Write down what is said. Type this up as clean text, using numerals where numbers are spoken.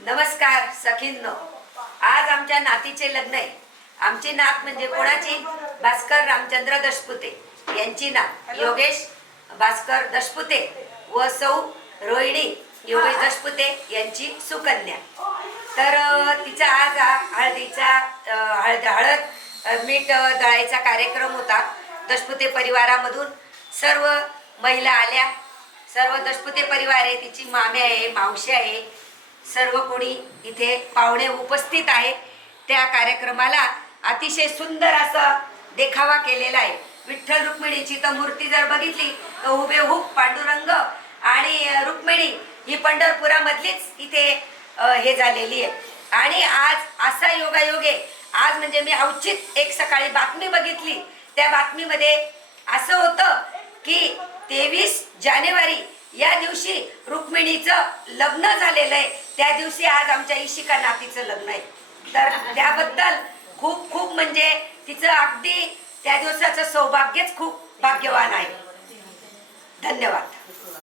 नमस्कार सखींनो, आज आमच्या नातीचे लग्न आहे। आमची नात म्हणजे कोणाची? भास्कर रामचंद्र दशपुते यांची नात योगेश भास्कर दशपुते व सौ रोहिणी योगेश दशपुते यांची सुकन्या। तर तिचा आज हळदीचा हळद मीठ दळायचा कार्यक्रम होता। दशपुते परिवारामधून सर्व महिला आल्या, सर्व दशपुते परिवार आहे, तिची मामे आहे, मावशी आहे, सर्व कोणी इथे पाहुणे उपस्थित आहे। त्या कार्यक्रमाला अतिशय सुंदर असा देखावा केलेला आहे। विठ्ठल रुक्मिणीची तर मूर्ती जर बघितली तर हुबेहूब पांडुरंग आणि रुक्मिणी ही पंढरपुरामधलीच इथे हे झालेली आहे। आणि आज असा योगायोग आहे, आज म्हणजे मी औचित एक सकाळी बातमी बघितली, त्या बातमीमध्ये असं होतं की 23 जानेवारी या दिवशी रुक्मिणीचं लग्न झालेलं आहे। त्या दिवशी आज आमच्या इशिका नातीचं लग्न आहे। तर त्याबद्दल खूप खूप म्हणजे तिचं अगदी त्या दिवसाचं सौभाग्यच खूप भाग्यवान आहे। धन्यवाद।